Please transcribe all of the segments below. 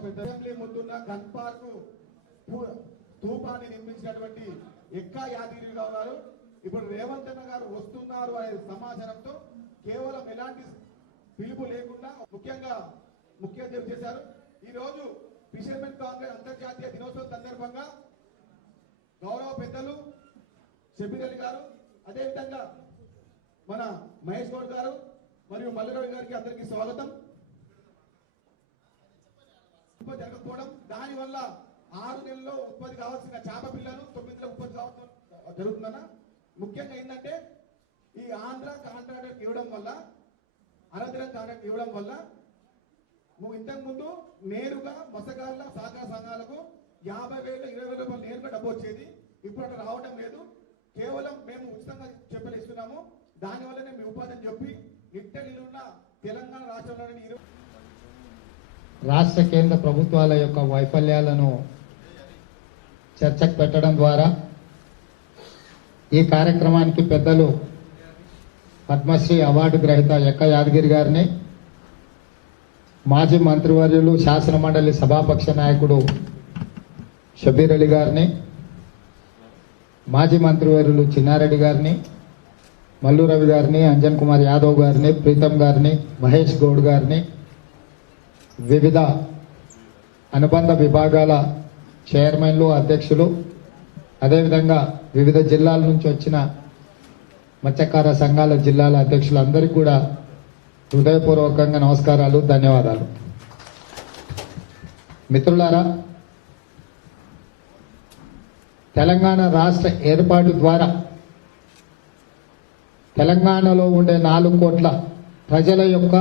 అన్న పెద్ద అసెంబ్లీ ముందున్న గన్ పార్క్ ధూపాన్ని నిర్మించినటువంటి ఎక్కా యాదగిరిరావు గారు ఇప్పుడు రేవంత్ అన్న గారు వస్తున్నారు అనే సమాచారంతో కేవలం ఎలాంటి పిలుపు లేకుండా ముఖ్యంగా ముఖ్య అతిథి చేశారు. ఈ రోజు ఫిషర్మెన్ కాంగ్రెస్ అంతర్జాతీయ దినోత్సవం సందర్భంగా గౌరవ పెద్దలు షబీర్ అలీ గారు అదేవిధంగా మన మహేష్ గౌడ్ గారు మరియు మల్లెరావు గారికి అందరికీ స్వాగతం. ఉత్పత్తి జరగకపోవడం దాని వల్ల ఆరు నెలల్లో ఉత్పత్తి కావాల్సిన చేప పిల్లలు తొమ్మిదిలో ఉత్పత్తి కావడం జరుగుతుందన్న. ముఖ్యంగా ఏంటంటే ఈ ఆంధ్ర కాంట్రాక్టర్ ఇవ్వడం వల్ల అనంతరం కాంట్రాక్ట్ ఇవ్వడం వల్ల నువ్వు ఇంతకుముందు నేరుగా మత్స్యకారుల సహకార సంఘాలకు యాభై వేలు ఇరవై వేల రూపాయలు నేరుగా డబ్బు వచ్చేది. ఇప్పుడు అక్కడ రావడం లేదు. కేవలం మేము ఉచితంగా చెప్పలు ఇస్తున్నాము. దానివల్లనే మీ ఉపాధిని చెప్పి నిట్ట నిలున్న తెలంగాణ రాష్ట్రంలోని ఇరవై రాష్ట్ర కేంద్ర ప్రభుత్వాల యొక్క వైఫల్యాలను చర్చకు పెట్టడం ద్వారా ఈ కార్యక్రమానికి పెద్దలు పద్మశ్రీ అవార్డు గ్రహీత ఎక్క యాదగిరి గారిని మాజీ మంత్రివర్యులు శాసన మండలి సభాపక్ష నాయకుడు షబీర్ అలీ గారిని మాజీ మంత్రివర్యులు చిన్నారెడ్డి గారిని మల్లు రవి గారిని అంజన్ కుమార్ యాదవ్ గారిని ప్రీతం గారిని మహేష్ గౌడ్ గారిని వివిధ అనుబంధ విభాగాల చైర్మన్లు అధ్యక్షులు అదేవిధంగా వివిధ జిల్లాల నుంచి వచ్చిన మత్స్యకార సంఘాల జిల్లాల అధ్యక్షులందరికీ కూడా హృదయపూర్వకంగా నమస్కారాలు ధన్యవాదాలు. మిత్రులారా తెలంగాణ రాష్ట్ర ఏర్పాటు ద్వారా తెలంగాణలో ఉండే నాలుగు కోట్ల ప్రజల యొక్క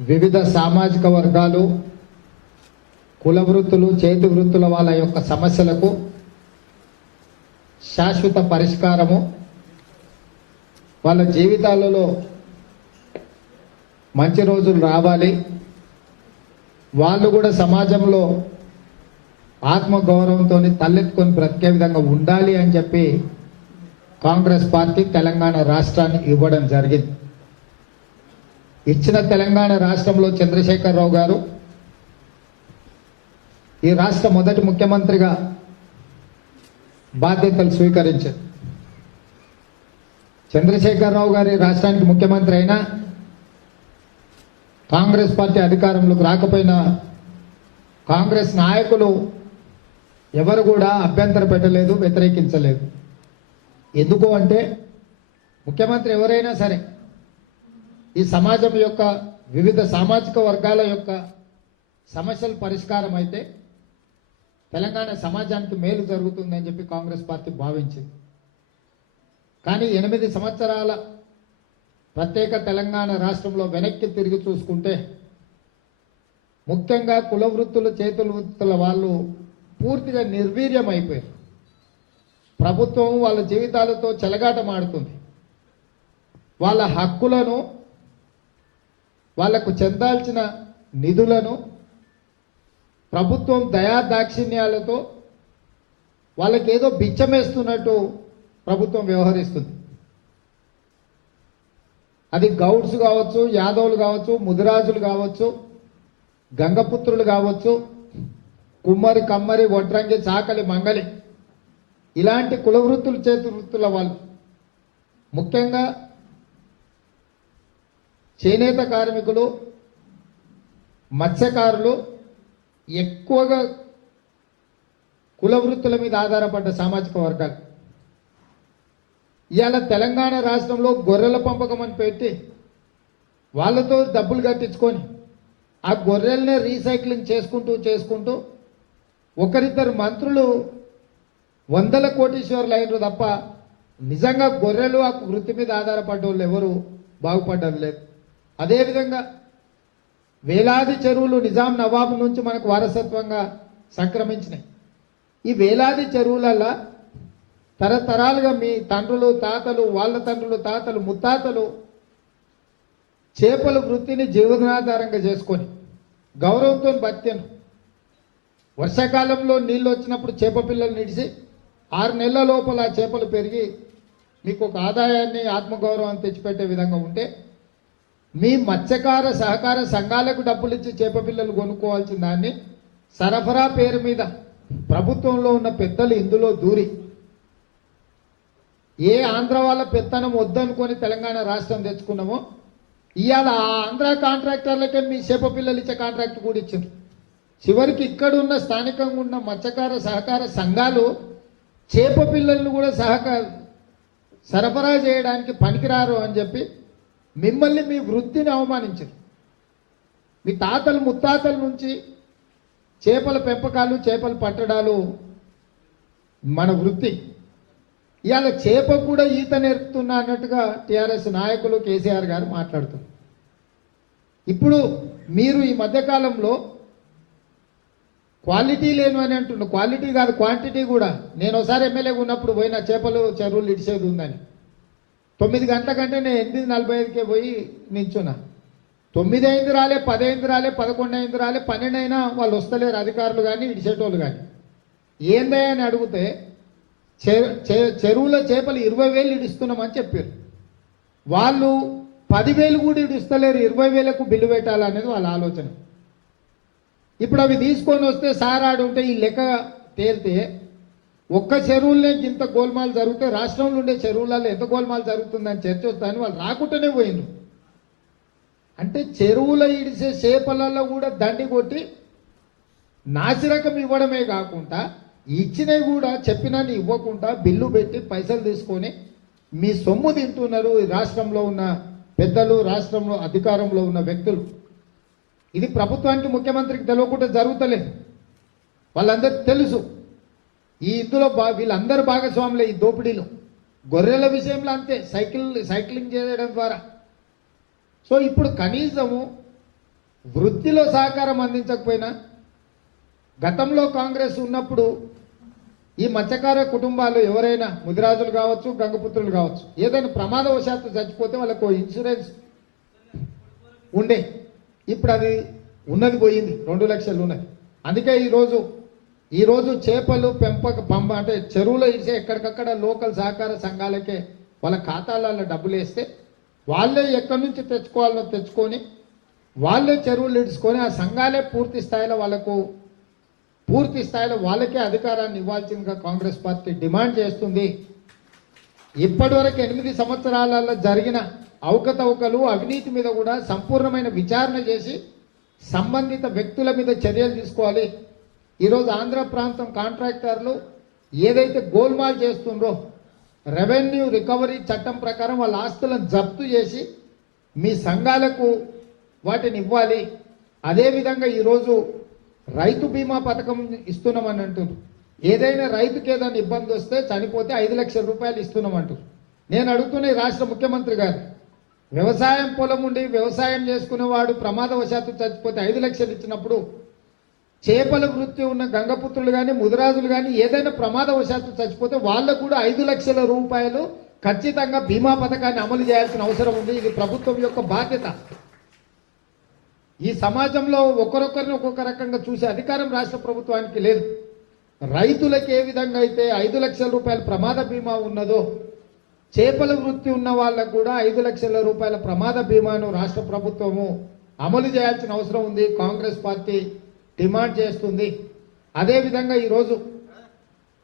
వివిధ సామాజిక వర్గాలు కుల వృత్తులు చేతి వృత్తుల వాళ్ళ యొక్క సమస్యలకు శాశ్వత పరిష్కారము. వాళ్ళ జీవితాలలో మంచి రోజులు రావాలి. వాళ్ళు కూడా సమాజంలో ఆత్మగౌరవంతో తలెత్తుకొని బ్రతికే విధంగా ఉండాలి అని చెప్పి కాంగ్రెస్ పార్టీ తెలంగాణ రాష్ట్రాన్ని ఇవ్వడం జరిగింది. ఇచ్చిన తెలంగాణ రాష్ట్రంలో చంద్రశేఖరరావు గారు ఈ రాష్ట్ర మొదటి ముఖ్యమంత్రిగా బాధ్యతలు స్వీకరించారు. చంద్రశేఖరరావు గారి రాష్ట్రానికి ముఖ్యమంత్రి అయినా కాంగ్రెస్ పార్టీ అధికారంలోకి రాకపోయినా కాంగ్రెస్ నాయకులు ఎవరు కూడా అభ్యంతర పెట్టలేదు వ్యతిరేకించలేదు. ఎందుకు అంటే ముఖ్యమంత్రి ఎవరైనా సరే ఈ సమాజం యొక్క వివిధ సామాజిక వర్గాల యొక్క సమస్యలు పరిష్కారం అయితే తెలంగాణ సమాజానికి మేలు జరుగుతుందని చెప్పి కాంగ్రెస్ పార్టీ భావించింది. కానీ ఎనిమిది సంవత్సరాల ప్రత్యేక తెలంగాణ రాష్ట్రంలో వెనక్కి తిరిగి చూసుకుంటే ముఖ్యంగా కుల వృత్తులు చేతుల వృత్తుల వాళ్ళు పూర్తిగా నిర్వీర్యం అయిపోయారు ప్రభుత్వం వాళ్ళ జీవితాలతో చెలగాటమాడుతుంది. వాళ్ళ హక్కులను వాళ్ళకు చెందాల్సిన నిధులను ప్రభుత్వం దయా దాక్షిణ్యాలతో వాళ్ళకి ఏదో బిచ్చమేస్తున్నట్టు ప్రభుత్వం వ్యవహరిస్తుంది. అది గౌడ్స్ కావచ్చు యాదవులు కావచ్చు ముదిరాజులు కావచ్చు గంగపుత్రులు కావచ్చు కుమ్మరి కమ్మరి వడ్రంగి చాకలి మంగలి. ఇలాంటి కులవృత్తులు చేతి వృత్తుల వాళ్ళు. ముఖ్యంగా చేనేత కార్మికులు మత్స్యకారులు ఎక్కువగా కుల వృత్తుల మీద ఆధారపడ్డ సామాజిక వర్గాలు. ఇవాళ తెలంగాణ రాష్ట్రంలో గొర్రెల పంపకం అని పెట్టి వాళ్ళతో డబ్బులు కట్టించుకొని ఆ గొర్రెల్నే రీసైక్లింగ్ చేసుకుంటూ చేసుకుంటూ ఒకరిద్దరు మంత్రులు వందల కోటీశ్వర్లు అయినరు తప్ప నిజంగా గొర్రెలు ఆ వృత్తి మీద ఆధారపడ్డ వాళ్ళు ఎవరు? బాగుపడ్డారు లేదు. అదేవిధంగా వేలాది చెరువులు నిజాం నవాబు నుంచి మనకు వారసత్వంగా సంక్రమించినాయి. ఈ వేలాది చెరువులల్లో తరతరాలుగా మీ తండ్రులు తాతలు వాళ్ళ తండ్రులు తాతలు ముత్తాతలు చేపల వృత్తిని జీవనాధారంగా చేసుకొని గౌరవంతో బతికాను వర్షాకాలంలో నీళ్ళు వచ్చినప్పుడు చేప పిల్లలు నిడిచి ఆరు నెలల లోపల ఆ చేపలు పెరిగి మీకు ఒక ఆదాయాన్ని ఆత్మగౌరవాన్ని తెచ్చిపెట్టే విధంగా ఉంటే మీ మత్స్యకార సహకార సంఘాలకు డబ్బులు ఇచ్చి చేప పిల్లలు కొనుక్కోవాల్సిన దాన్ని సరఫరా పేరు మీద ప్రభుత్వంలో ఉన్న పెద్దలు ఇందులో దూరి. ఏ ఆంధ్ర వాళ్ళ పెత్తనం వద్దనుకొని తెలంగాణ రాష్ట్రం తెచ్చుకున్నామో ఇవాళ ఆ ఆంధ్ర కాంట్రాక్టర్లకే మీ చేప పిల్లలు ఇచ్చే కాంట్రాక్ట్ కూడా ఇచ్చారు చివరికి ఇక్కడ ఉన్న స్థానికంగా ఉన్న మత్స్యకార సహకార సంఘాలు చేప పిల్లలను కూడా సహకార సరఫరా చేయడానికి పనికిరారు అని చెప్పి మిమ్మల్ని మీ వృత్తిని అవమానించరు మీ తాతలు ముత్తాతల నుంచి చేపల పెంపకాలు చేపలు పట్టడాలు మన వృత్తి. ఇవాళ చేప కూడా ఈత నేర్పుతున్నా అన్నట్టుగా టీఆర్ఎస్ నాయకులు కేసీఆర్ గారు మాట్లాడుతున్నారు. ఇప్పుడు మీరు ఈ మధ్యకాలంలో క్వాలిటీ లేను అని అంటున్నారు. క్వాలిటీ కాదు క్వాంటిటీ కూడా. నేను ఒకసారి ఎమ్మెల్యేగా ఉన్నప్పుడు పోయిన చేపలు చెరువులు ఇడిసేది ఉందని. తొమ్మిది గంటల కంటే నేను ఎనిమిది నలభై ఐదుకే పోయి నించున్నా. తొమ్మిది అయింది రాలే పది అయింది రాలే పదకొండు అయింది రాలే పన్నెండు అయినా వాళ్ళు వస్తలేరు అధికారులు కానీ ఇడిచేటోళ్ళు కానీ. ఏందే అని అడిగితే చె- చెరువులో చేపలు ఇరవై వేలు ఇడిస్తున్నామని చెప్పారు. వాళ్ళు పదివేలు కూడా ఇడిస్తలేరు ఇరవై వేలకు బిల్లు పెట్టాలనేది వాళ్ళ ఆలోచన. ఇప్పుడు అవి తీసుకొని వస్తే సార్ ఆడుంటే ఈ లెక్క తేలితే ఒక్క చెరువులనే ఇంత గోల్మాలు జరిగితే రాష్ట్రంలో ఉండే చెరువులలో ఎంత గోల్మాలు జరుగుతుందని చర్చ వస్తాయని వాళ్ళు రాకుండానే పోయిండ్రు అంటే చెరువుల ఇడిసే చేపలలో కూడా దండి కొట్టి నాసిరకం ఇవ్వడమే కాకుండా ఇచ్చినవి కూడా చెప్పినని ఇవ్వకుండా బిల్లు పెట్టి పైసలు తీసుకొని మీ సొమ్ము తింటున్నారు ఈ రాష్ట్రంలో ఉన్న పెద్దలు రాష్ట్రంలో అధికారంలో ఉన్న వ్యక్తులు. ఇది ప్రభుత్వానికి ముఖ్యమంత్రికి తెలియకుండా జరుగుతలేదు. వాళ్ళందరికీ తెలుసు. ఈ ఇందులో బా వీళ్ళందరూ భాగస్వాములే ఈ దోపిడీలు. గొర్రెల విషయంలో అంతే సైకిల్ సైక్లింగ్ చేయడం ద్వారా. సో ఇప్పుడు కనీసము వృత్తిలో సహకారం అందించకపోయినా గతంలో కాంగ్రెస్ ఉన్నప్పుడు ఈ మత్స్యకార కుటుంబాలు ఎవరైనా ముదిరాజులు కావచ్చు గంగపుత్రులు కావచ్చు ఏదైనా ప్రమాదవశాత్తు చచ్చిపోతే వాళ్ళకు ఇన్సూరెన్స్ ఉండే. ఇప్పుడు అది ఉన్నది పోయింది రెండు లక్షలు ఉన్నది. అందుకే ఈరోజు ఈరోజు చేపలు పెంపక పంప అంటే చెరువులో ఇచ్చే ఎక్కడికక్కడ లోకల్ సహకార సంఘాలకే వాళ్ళ ఖాతాలలో డబ్బులు వేస్తే వాళ్ళే ఎక్కడి నుంచి తెచ్చుకోవాలో తెచ్చుకొని వాళ్ళే చెరువులు ఇడుచుకొని ఆ సంఘాలే పూర్తి స్థాయిలో వాళ్ళకు పూర్తి స్థాయిలో వాళ్ళకే అధికారాన్ని ఇవ్వాల్సిందిగా కాంగ్రెస్ పార్టీ డిమాండ్ చేస్తుంది. ఇప్పటివరకు ఎనిమిది సంవత్సరాలలో జరిగిన అవకతవకలు అవినీతి మీద కూడా సంపూర్ణమైన విచారణ చేసి సంబంధిత వ్యక్తుల మీద చర్యలు తీసుకోవాలి. ఈరోజు ఆంధ్ర ప్రాంతం కాంట్రాక్టర్లు ఏదైతే గోల్మాల్ చేస్తుండ్రో రెవెన్యూ రికవరీ చట్టం ప్రకారం వాళ్ళ ఆస్తులను జప్తు చేసి మీ సంఘాలకు వాటిని ఇవ్వాలి. అదేవిధంగా ఈరోజు రైతు బీమా పథకం ఇస్తున్నామని అంటున్నారు ఏదైనా రైతుకి ఏదైనా ఇబ్బంది వస్తే చనిపోతే ఐదు లక్షల రూపాయలు ఇస్తున్నామంటారు నేను అడుగుతున్న ఈ రాష్ట్ర ముఖ్యమంత్రి గారు వ్యవసాయం పొలం ఉండి వ్యవసాయం చేసుకునేవాడు ప్రమాదవశాత్తు చచ్చిపోతే ఐదు లక్షలు ఇచ్చినప్పుడు చేపల వృత్తి ఉన్న గంగపుత్రులు కానీ ముదిరాజులు కానీ ఏదైనా ప్రమాదవశాత్తు చచ్చిపోతే వాళ్ళకు కూడా ఐదు లక్షల రూపాయలు ఖచ్చితంగా బీమా పథకాన్ని అమలు చేయాల్సిన అవసరం ఉంది. ఇది ప్రభుత్వం యొక్క బాధ్యత. ఈ సమాజంలో ఒకరొకరిని ఒక్కొక్క రకంగా చూసే అధికారం రాష్ట్ర ప్రభుత్వానికి లేదు. రైతులకు ఏ విధంగా అయితే ఐదు లక్షల రూపాయల ప్రమాద బీమా ఉన్నదో చేపల వృత్తి ఉన్న వాళ్ళకు కూడా ఐదు లక్షల రూపాయల ప్రమాద బీమాను రాష్ట్ర ప్రభుత్వము అమలు చేయాల్సిన అవసరం ఉంది. కాంగ్రెస్ పార్టీ డిమాండ్ చేస్తుంది. అదేవిధంగా ఈరోజు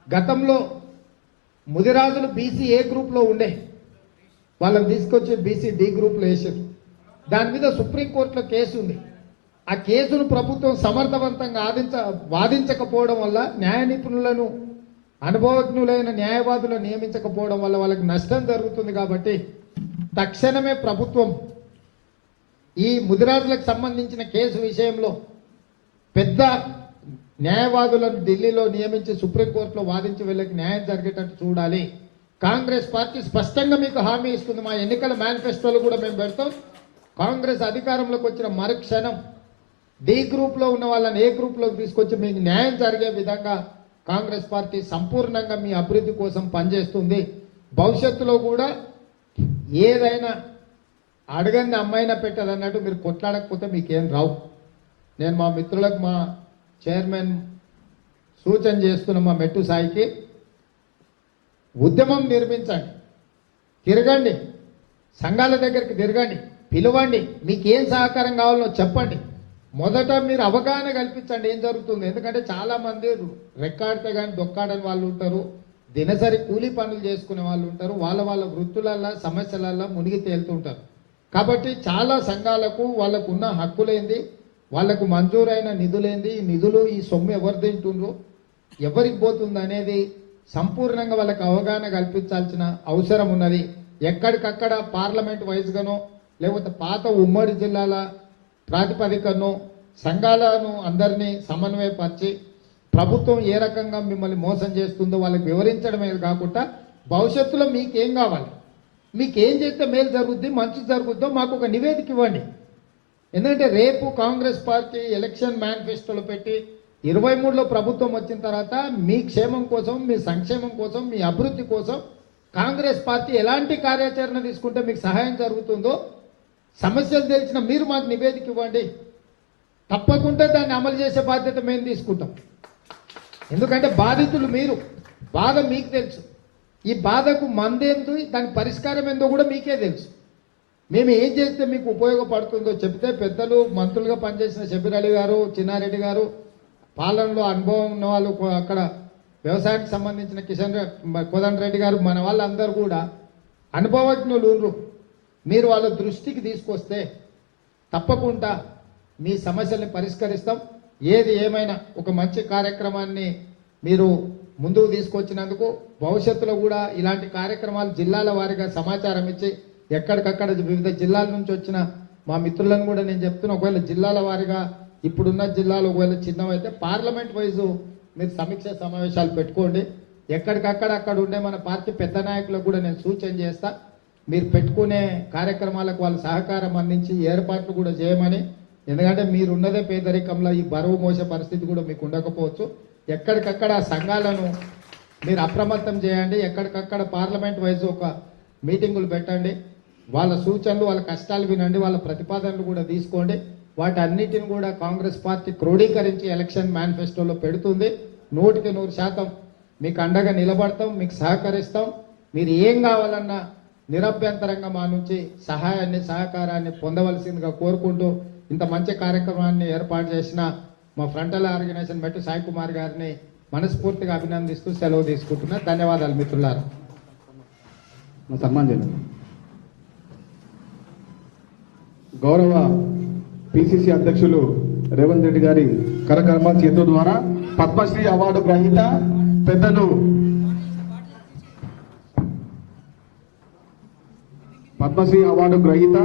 గతంలో ముదిరాజులు బీసీ ఏ గ్రూప్లో ఉండే? వాళ్ళని తీసుకొచ్చి బీసీ డి గ్రూప్లో వేసారు దాని మీద సుప్రీంకోర్టులో కేసు ఉంది. ఆ కేసును ప్రభుత్వం సమర్థవంతంగా ఆదించ వాదించకపోవడం వల్ల న్యాయ నిపుణులను అనుభవజ్ఞులైన న్యాయవాదులను నియమించకపోవడం వల్ల వాళ్ళకి నష్టం జరుగుతుంది కాబట్టి తక్షణమే ప్రభుత్వం ఈ ముదిరాజులకు సంబంధించిన కేసు విషయంలో పెద్ద న్యాయవాదులను ఢిల్లీలో నియమించి సుప్రీంకోర్టులో వాదించి వీళ్ళకి న్యాయం జరిగేటట్టు చూడాలి. కాంగ్రెస్ పార్టీ స్పష్టంగా మీకు హామీ ఇస్తుంది. మా ఎన్నికల మేనిఫెస్టోలు కూడా మేము పెడతాం. కాంగ్రెస్ అధికారంలోకి వచ్చిన మరుక్షణం డి గ్రూప్లో ఉన్న వాళ్ళని ఏ గ్రూప్లోకి తీసుకొచ్చి మీకు న్యాయం జరిగే విధంగా కాంగ్రెస్ పార్టీ సంపూర్ణంగా మీ అభివృద్ధి కోసం పనిచేస్తుంది. భవిష్యత్తులో కూడా ఏదైనా అడగంది అమ్మాయినా పెట్టాలన్నట్టు మీరు కొట్లాడకపోతే మీకేం రావు. నేను మా మిత్రులకు మా చైర్మన్ సూచన చేస్తున్న మా మెట్టు సాయికి ఉద్యమం నిర్మించండి. తిరగండి. సంఘాల దగ్గరికి తిరగండి. పిలవండి. మీకు ఏం సహకారం కావాలో చెప్పండి. మొదట మీరు అవగాహన కల్పించండి ఏం జరుగుతుంది. ఎందుకంటే చాలా మంది రెక్కాడితే కానీ దొక్కాడని వాళ్ళు ఉంటారు. దినసరి కూలీ పనులు చేసుకునే వాళ్ళు ఉంటారు. వాళ్ళ వాళ్ళ వృత్తులల్లో సమస్యలల్లో మునిగి తేలుతుంటారు కాబట్టి చాలా సంఘాలకు వాళ్ళకు ఉన్న హక్కులేంది. వాళ్ళకు మంజూరైన నిధులేంది? ఈ నిధులు ఈ సొమ్ము ఎవరు తింటుండ్రు? ఎవరికి పోతుంది అనేది సంపూర్ణంగా వాళ్ళకి అవగాహన కల్పించాల్సిన అవసరం ఉన్నది. ఎక్కడికక్కడ పార్లమెంట్ వైజ్గానో లేకపోతే పాత ఉమ్మడి జిల్లాల ప్రాతిపదికను సంఘాలను అందరినీ సమన్వయపరిచి ప్రభుత్వం ఏ రకంగా మిమ్మల్ని మోసం చేస్తుందో వాళ్ళకి వివరించడమే కాకుండా భవిష్యత్తులో మీకేం కావాలి? మీకేం చేస్తే మేలు జరుగుద్ది మంచి జరుగుద్దో మాకు ఒక నివేదిక ఇవ్వండి. ఎందుకంటే రేపు కాంగ్రెస్ పార్టీ ఎలక్షన్ మేనిఫెస్టోలు పెట్టి ఇరవై మూడులో ప్రభుత్వం వచ్చిన తర్వాత మీ క్షేమం కోసం మీ సంక్షేమం కోసం మీ అభివృద్ధి కోసం కాంగ్రెస్ పార్టీ ఎలాంటి కార్యాచరణ తీసుకుంటే మీకు సహాయం జరుగుతుందో సమస్యలు తెలిసిన మీరు మాకు నివేదిక ఇవ్వండి. తప్పకుండా దాన్ని అమలు చేసే బాధ్యత మేము తీసుకుంటాం. ఎందుకంటే బాధితులు మీరు బాధ మీకు తెలుసు. ఈ బాధకు మందేందు దాని పరిష్కారం ఏందో కూడా మీకే తెలుసు. మేము ఏం చేస్తే మీకు ఉపయోగపడుతుందో చెప్తే పెద్దలు మంత్రులుగా పనిచేసిన షబీర్ గారు చిన్నారెడ్డి గారు పాలనలో అనుభవం ఉన్న వాళ్ళు అక్కడ వ్యవసాయానికి సంబంధించిన కిషన్ కోదండ రెడ్డి గారు మన వాళ్ళందరూ కూడా అనుభవజ్ఞులు మీరు వాళ్ళ దృష్టికి తీసుకొస్తే తప్పకుండా మీ సమస్యల్ని పరిష్కరిస్తాం. ఏది ఏమైనా ఒక మంచి కార్యక్రమాన్ని మీరు ముందుకు తీసుకొచ్చినందుకు భవిష్యత్తులో కూడా ఇలాంటి కార్యక్రమాలు జిల్లాల వారిగా సమాచారం ఇచ్చి ఎక్కడికక్కడ వివిధ జిల్లాల నుంచి వచ్చిన మా మిత్రులను కూడా నేను చెప్తున్నా ఒకవేళ జిల్లాల వారిగా ఇప్పుడున్న జిల్లాలు ఒకవేళ చిన్నవైతే పార్లమెంట్ వైజు మీరు సమీక్ష సమావేశాలు పెట్టుకోండి. ఎక్కడికక్కడ అక్కడ ఉండే మన పార్టీ పెద్ద నాయకులకు కూడా నేను సూచన చేస్తా. మీరు పెట్టుకునే కార్యక్రమాలకు వాళ్ళు సహకారం అందించి ఏర్పాట్లు కూడా చేయమని. ఎందుకంటే మీరు ఉన్నదే పేదరికంలో ఈ బరువు మోసే పరిస్థితి కూడా మీకు ఉండకపోవచ్చు. ఎక్కడికక్కడ ఆ సంఘాలను మీరు అప్రమత్తం చేయండి. ఎక్కడికక్కడ పార్లమెంట్ వైజ్ ఒక మీటింగులు పెట్టండి. వాళ్ళ సూచనలు వాళ్ళ కష్టాలు వినండి వాళ్ళ ప్రతిపాదనలు కూడా తీసుకోండి. వాటి అన్నిటిని కూడా కాంగ్రెస్ పార్టీ క్రోడీకరించి ఎలక్షన్ మేనిఫెస్టోలో పెడుతుంది. నూటికి నూరు శాతం మీకు అండగా నిలబడతాం మీకు సహకరిస్తాం. మీరు ఏం కావాలన్నా నిరభ్యంతరంగా మా నుంచి సహాయాన్ని సహకారాన్ని పొందవలసిందిగా కోరుకుంటూ ఇంత మంచి కార్యక్రమాన్ని ఏర్పాటు చేసిన మా ఫ్రంటల్ ఆర్గనైజేషన్ బట్టి సాయి కుమార్ గారిని మనస్ఫూర్తిగా అభినందిస్తూ సెలవు తీసుకుంటున్నా. ధన్యవాదాలు మిత్రులారా. మా సన్మాన్ చేయండి గౌరవ పిసిసి అధ్యక్షులు రేవంత్ రెడ్డి గారి కరకర్మ చేతుల ద్వారా పద్మశ్రీ అవార్డు గ్రహీత పెద్దలు పద్మశ్రీ అవార్డు గ్రహీత